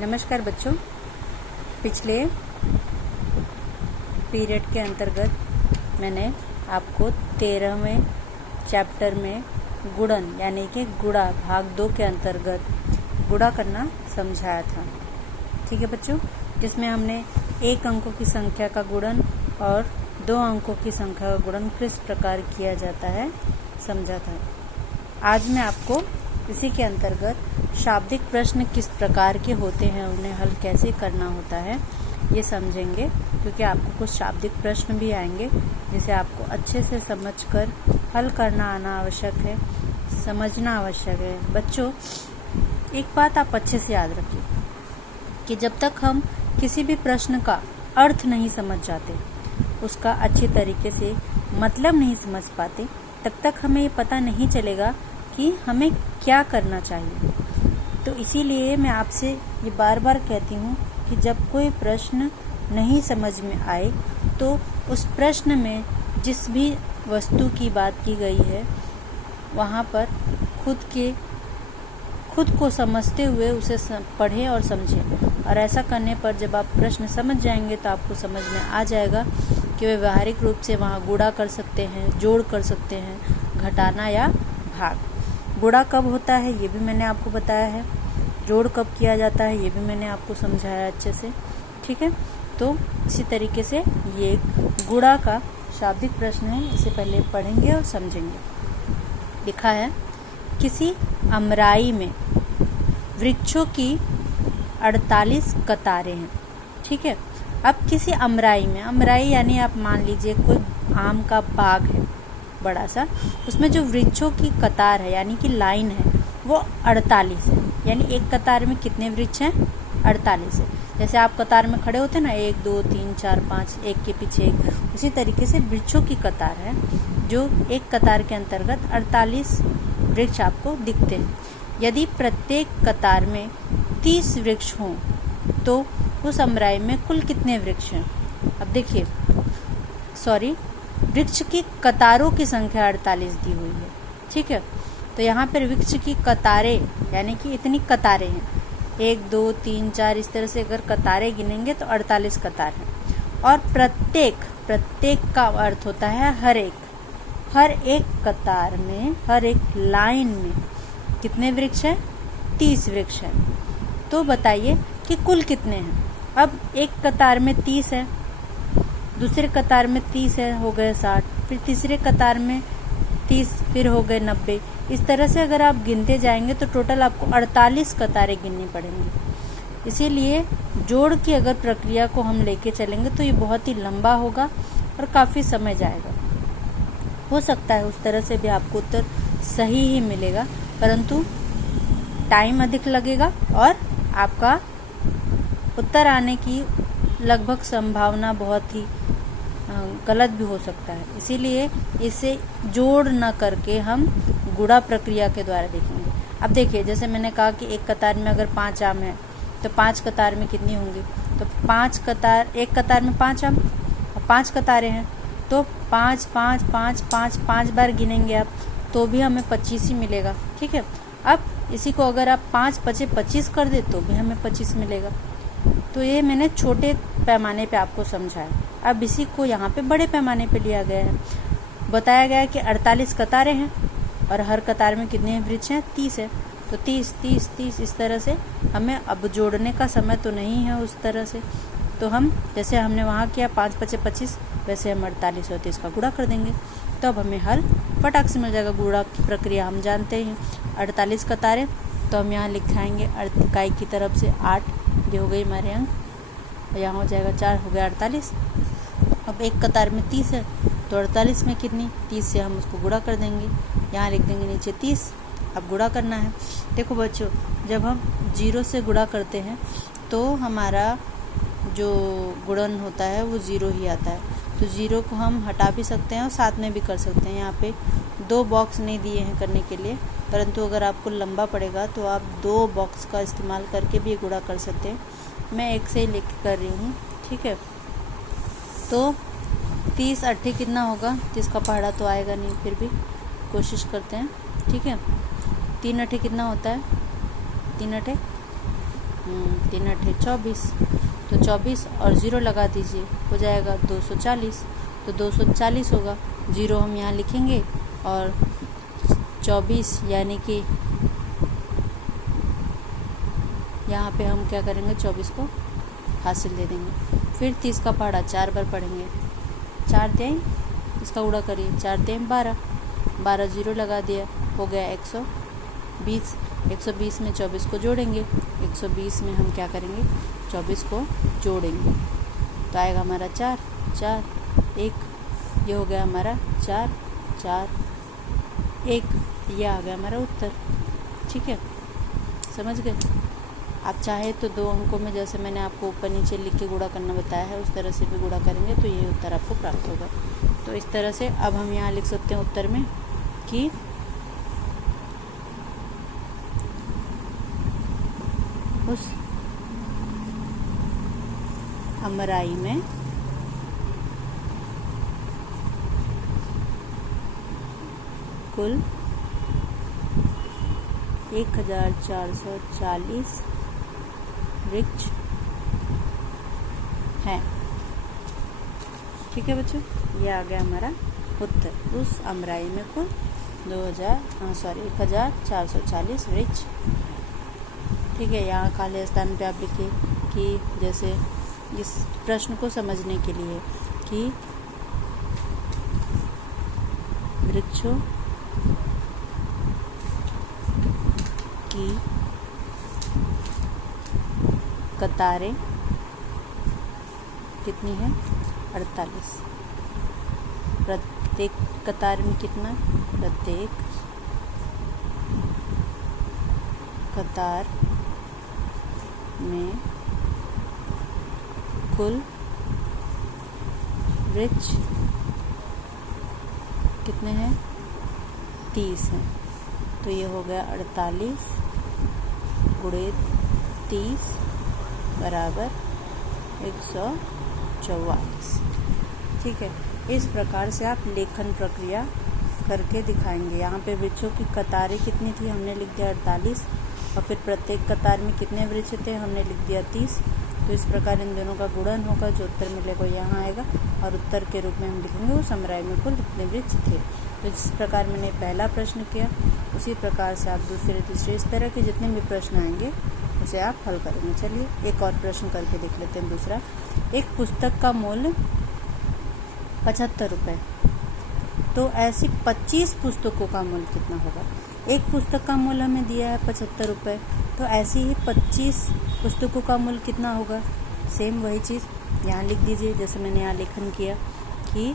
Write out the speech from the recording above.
नमस्कार बच्चों, पिछले पीरियड के अंतर्गत मैंने आपको 13वें चैप्टर में गुणन यानी कि गुणा भाग 2 के अंतर्गत गुणा करना समझाया था। ठीक है बच्चों, जिसमें हमने 1 अंकों की संख्या का गुणन और 2 अंकों की संख्या का गुणन किस प्रकार किया जाता है समझा था। आज मैं आपको इसी के अंतर्गत शाब्दिक प्रश्न किस प्रकार के होते हैं, उन्हें हल कैसे करना होता है ये समझेंगे, क्योंकि आपको कुछ शाब्दिक प्रश्न भी आएंगे जिसे आपको अच्छे से समझकर हल करना आना आवश्यक है, समझना आवश्यक है। बच्चों, एक बात आप अच्छे से याद रखिए कि जब तक हम किसी भी प्रश्न का अर्थ नहीं समझ जाते, उसका अच्छे तरीके से मतलब नहीं समझ पाते, तब तक हमें ये पता नहीं चलेगा कि हमें क्या करना चाहिए। तो इसीलिए मैं आपसे ये बार बार कहती हूँ कि जब कोई प्रश्न नहीं समझ में आए तो उस प्रश्न में जिस भी वस्तु की बात की गई है वहाँ पर खुद को समझते हुए उसे पढ़ें और समझें। और ऐसा करने पर जब आप प्रश्न समझ जाएंगे तो आपको समझ में आ जाएगा कि वे व्यावहारिक रूप से वहाँ गुणा कर सकते हैं, जोड़ कर सकते हैं, घटाना या भाग। गुणा कब होता है ये भी मैंने आपको बताया है, जोड़ कब किया जाता है ये भी मैंने आपको समझाया अच्छे से। ठीक है, तो इसी तरीके से ये गुणा का शाब्दिक प्रश्न है, इसे पहले पढ़ेंगे और समझेंगे। लिखा है, किसी अमराई में वृक्षों की 48 कतारें हैं। ठीक है, अब किसी अमराई में, अमराई यानी आप मान लीजिए कोई आम का बाग है बड़ा सा, उसमें जो वृक्षों की कतार है यानी कि लाइन है वो 48 है। यानी एक कतार में कितने वृक्ष हैं? 48 है। जैसे आप कतार में खड़े होते हैं ना, 1 2 3 4 5, एक के पीछे एक, उसी तरीके से वृक्षों की कतार है जो एक कतार के अंतर्गत 48 वृक्ष आपको दिखते हैं। यदि प्रत्येक कतार में 30 वृक्ष हों तो उस अमराई में कुल कितने वृक्ष हैं? अब देखिए, वृक्ष की कतारों की संख्या 48 दी हुई है। ठीक है, तो यहाँ पर वृक्ष की कतारें यानी कि इतनी कतारें हैं, 1 2 3 4, इस तरह से अगर कतारें गिनेंगे तो 48 कतार हैं। और प्रत्येक का अर्थ होता है हर एक कतार में, हर एक लाइन में कितने वृक्ष हैं? 30 वृक्ष हैं। तो बताइए कि कुल कितने हैं? अब एक कतार में 30 है, दूसरे कतार में 30 है, हो गए 60, फिर तीसरे कतार में 30, फिर हो गए 90। इस तरह से अगर आप गिनते जाएंगे तो टोटल आपको 48 कतारें गिननी पड़ेंगी। इसीलिए जोड़ की अगर प्रक्रिया को हम लेके चलेंगे तो ये बहुत ही लंबा होगा और काफ़ी समय जाएगा। हो सकता है उस तरह से भी आपको उत्तर सही ही मिलेगा, परंतु टाइम अधिक लगेगा और आपका उत्तर आने की लगभग संभावना बहुत ही गलत भी हो सकता है। इसीलिए इसे जोड़ न करके हम गुणा प्रक्रिया के द्वारा देखेंगे। अब देखिए, जैसे मैंने कहा कि एक कतार में अगर 5 आम है तो 5 कतार में कितनी होंगी? तो एक कतार में 5 आम, 5 कतारें हैं तो 5 5 5 5 5 बार गिनेंगे आप तो भी हमें 25 ही मिलेगा। ठीक है, अब इसी को अगर आप 5 5 25 कर दे तो भी हमें 25 मिलेगा। तो ये मैंने छोटे पैमाने पे आपको समझाया। अब इसी को यहाँ पे बड़े पैमाने पे लिया गया है। बताया गया है कि 48 कतारें हैं और हर कतार में कितने वृक्ष हैं? 30 है। तो 30 30 30 इस तरह से हमें अब जोड़ने का समय तो नहीं है उस तरह से, तो हम जैसे हमने वहाँ किया 5 5 25, वैसे हम 48 और 30 का गुणा कर देंगे तो अब हमें हल फटाक से मिल जाएगा। गुणा की प्रक्रिया हम जानते हैं। 48 कतारें तो हम यहाँ लिखाएंगे इकाई की तरफ से 8, ये हो गई हमारे अंक, यहाँ हो जाएगा 4, हो गया 48। अब एक कतार में 30 है तो 48 में कितनी? 30 से हम उसको गुणा कर देंगे, यहाँ लिख देंगे नीचे 30। अब गुणा करना है। देखो बच्चों, जब हम 0 से गुणा करते हैं तो हमारा जो गुणन होता है वो 0 ही आता है। तो 0 को हम हटा भी सकते हैं और साथ में भी कर सकते हैं। यहाँ पे 2 बॉक्स नहीं दिए हैं करने के लिए, परंतु अगर आपको लंबा पड़ेगा तो आप 2 बॉक्स का इस्तेमाल करके भी गुणा कर सकते हैं। मैं एक से ही लिख कर रही हूँ। ठीक है, तो 30 8 कितना होगा? 30 का पहाड़ा तो आएगा नहीं, फिर भी कोशिश करते हैं। ठीक है, 3 8 कितना होता है? 3 8 3 8 24, तो 24 और 0 लगा दीजिए, हो जाएगा 240। तो 240 होगा, 0 हम यहाँ लिखेंगे और 24 यानी कि यहाँ पे हम क्या करेंगे, 24 को हासिल दे देंगे। फिर 30 का पहाड़ा 4 बार पढ़ेंगे, 4 दें, इसका उड़ा करिए, 4 दें 12, 12 0 लगा दिया, हो गया 120। 120 में 24 को जोड़ेंगे, 120 में हम क्या करेंगे, 24 को जोड़ेंगे, तो आएगा हमारा 4 4 1, ये हो गया हमारा 4 4 1, ये आ गया हमारा उत्तर। ठीक है, समझ गए। आप चाहे तो 2 अंकों में, जैसे मैंने आपको ऊपर नीचे लिख के गुणा करना बताया है, उस तरह से भी गुणा करेंगे तो ये उत्तर आपको प्राप्त होगा। तो इस तरह से अब हम यहाँ लिख सकते हैं उत्तर में कि उस अमराई में कुल 1440 वृक्ष हैं। ठीक है बच्चों, ये आ गया हमारा उत्तर। उस अमराई में कुल 1440 वृक्ष। ठीक है, यहाँ खाली स्थान पे आप लिखिए कि जैसे इस प्रश्न को समझने के लिए कि वृक्षों की कतारें कितनी है, 48। प्रत्येक कतार में कितना, प्रत्येक कतार में कुल वृक्ष कितने हैं, 30 हैं। तो ये हो गया 48 गुणे 30 बराबर 144। ठीक है, इस प्रकार से आप लेखन प्रक्रिया करके दिखाएंगे। यहाँ पे वृक्षों की कतारें कितनी थी, हमने लिख दिया 48, और फिर प्रत्येक कतार में कितने वृक्ष थे, हमने लिख दिया 30। तो इस प्रकार इन दोनों का गुणन होगा, जो उत्तर मिलेगा यहाँ आएगा, और उत्तर के रूप में हम लिखेंगे उस अमराई में कुल कितने वृक्ष थे। तो इस प्रकार मैंने पहला प्रश्न किया, उसी प्रकार से आप दूसरे तीसरे इस तरह के जितने भी प्रश्न आएंगे उसे आप हल करेंगे। चलिए एक और प्रश्न करके देख लेते हैं। दूसरा, एक पुस्तक का मूल्य 75 रुपये, तो ऐसी 25 पुस्तकों का मूल्य कितना होगा। एक पुस्तक का मूल्य हमें दिया है 75 रुपये, तो ऐसी ही 25 पुस्तकों का मूल्य कितना होगा। सेम वही चीज़ यहाँ लिख दीजिए, जैसे मैंने यहाँ लेखन किया कि